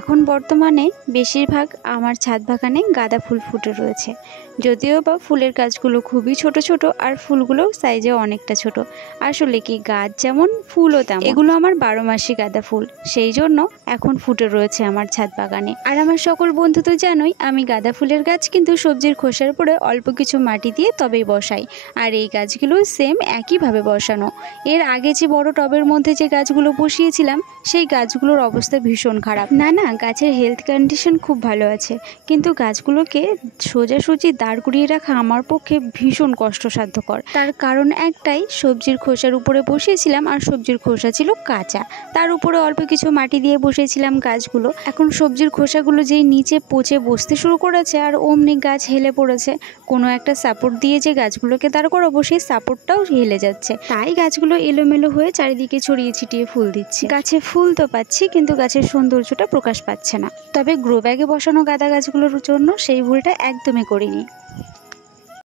এখন বর্তমানে বেশিরভাগ আমার ছাদ বাগানে গাঁদা ফুল ফুটে রয়েছে। যদিও বা ফুলের গাছগুলো খুবই ছোট ছোট আর ফুলগুলো সাইজে অনেকটা ছোট। আসলে কি গাছ যেমন ফুলও তেমন। এগুলো আমার 12 মাসি গাঁদা ফুল, সেই জন্য এখন ফুটে রয়েছে আমার ছাদ বাগানে। আর আমার সকল বন্ধু তো জানোই আমি গাঁদা ফুলের গাছ কিন্তু সবজির খোসার পরে অল্প কিছু মাটি দিয়ে তবেই বসাই। আর এই গাছগুলো সেম একইভাবে বসানো। এর আগে যে বড় টবের মধ্যে যে গাছগুলো বসিয়েছিলাম সেই গাছগুলোর অবস্থা ভীষণ খারাপ। না গাছের হেলথ কন্ডিশন খুব ভালো আছে, কিন্তু গাছগুলোকে সোজাসুজি দাঁড় করিয়ে রাখা আমার পক্ষে ভীষণ কষ্টসাধ্যকর। তার কারণ একটাই, সবজির খোসার উপরে বসিয়েছিলাম আর সবজির খোসা ছিল কাঁচা, তার উপরে অল্প কিছু মাটি দিয়ে বসিয়েছিলাম গাছগুলো। এখন সবজির খোসাগুলো যেই নিচে পচে বসতে শুরু করেছে আর অমনি গাছ হেলে পড়েছে। কোনো একটা সাপোর্ট দিয়ে যে গাছগুলোকে দাঁড় করাবো সেই সাপোর্টটাও হেলে যাচ্ছে, তাই গাছগুলো এলোমেলো হয়ে চারিদিকে ছড়িয়ে ছিটিয়ে ফুল দিচ্ছে। গাছে ফুল তো পাচ্ছি কিন্তু গাছের সৌন্দর্যটা প্রকাশ পাচ্ছে না। তবে গ্রো ব্যাগে বসানো গাঁদা গাছগুলোর জন্য সেই ভুলটা একদমই করিনি।